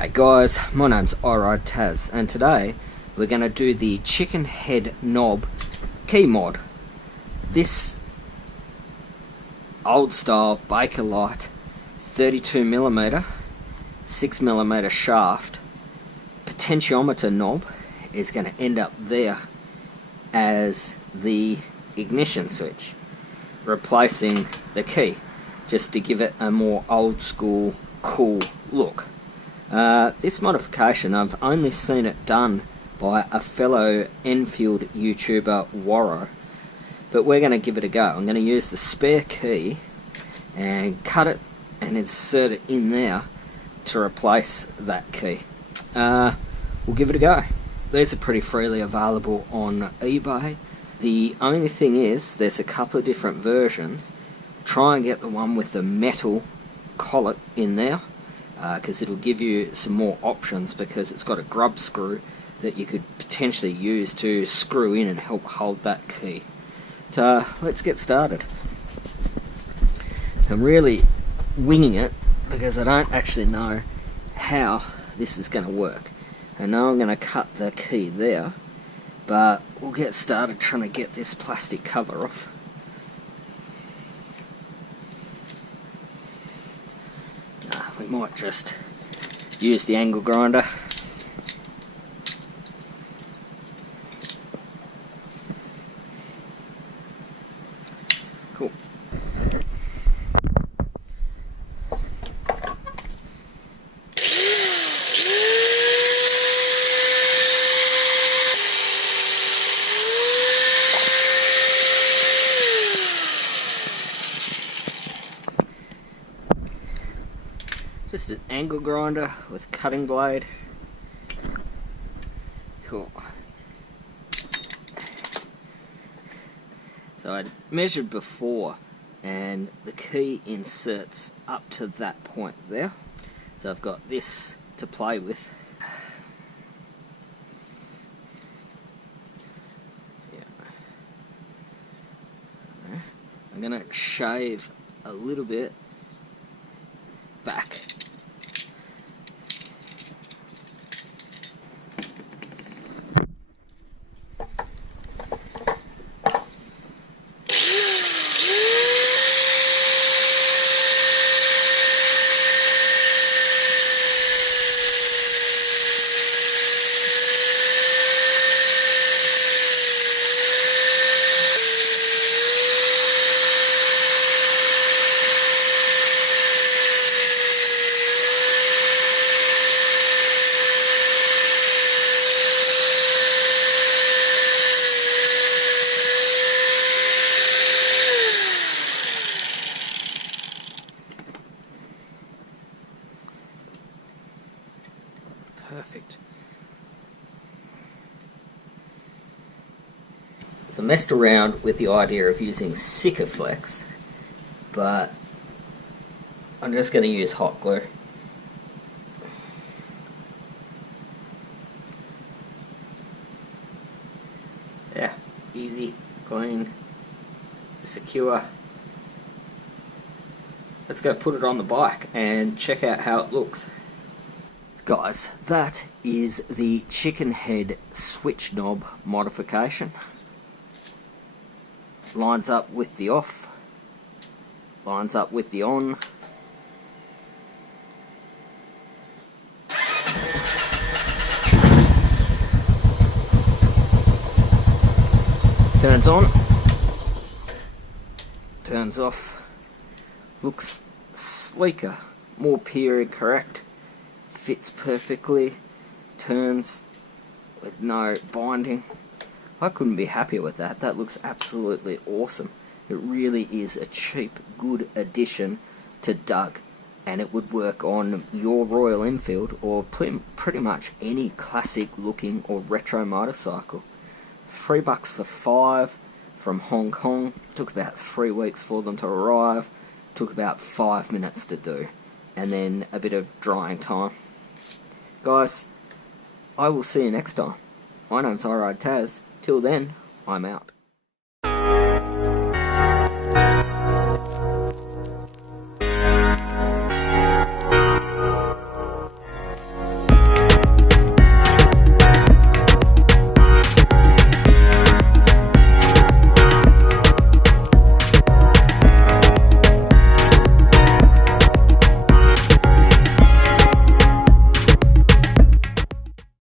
G'day guys, my name's REA Taz, and today we're going to do the chicken head knob key mod. This old style Bakelite 32mm 6mm shaft potentiometer knob is going to end up there as the ignition switch, replacing the key, just to give it a more old school cool look. This modification, I've only seen it done by a fellow Enfield YouTuber, Warro, but we're going to give it a go. I'm going to use the spare key and cut it and insert it in there to replace that key. We'll give it a go. These are pretty freely available on eBay. The only thing is, there's a couple of different versions. Try and get the one with the metal collet in there, because it'll give you some more options, because it's got a grub screw that you could potentially use to screw in and help hold that key. So let's get started. I'm really winging it because I don't actually know how this is going to work. I know I'm going to cut the key there, but we'll get started trying to get this plastic cover off. We might just use the angle grinder. Cool. Just an angle grinder with a cutting blade. Cool. So I measured before, and the key inserts up to that point there. So I've got this to play with. Yeah. I'm going to shave a little bit back. Perfect. So I messed around with the idea of using Sikaflex, but I'm just going to use hot glue. Yeah, easy, clean, secure. Let's go put it on the bike and check out how it looks. Guys, that is the chicken head switch knob modification. Lines up with the off, lines up with the on. Turns on, turns off. Looks sleeker, more period correct. Fits perfectly, turns with no binding. I couldn't be happier with that. That looks absolutely awesome. It really is a cheap, good addition to Doug, and it would work on your Royal Enfield or pretty much any classic looking or retro motorcycle. $3 for 5 from Hong Kong. Took about 3 weeks for them to arrive. Took about 5 minutes to do, and then a bit of drying time. Guys, I will see you next time. My name's REA Taz. Till then, I'm out.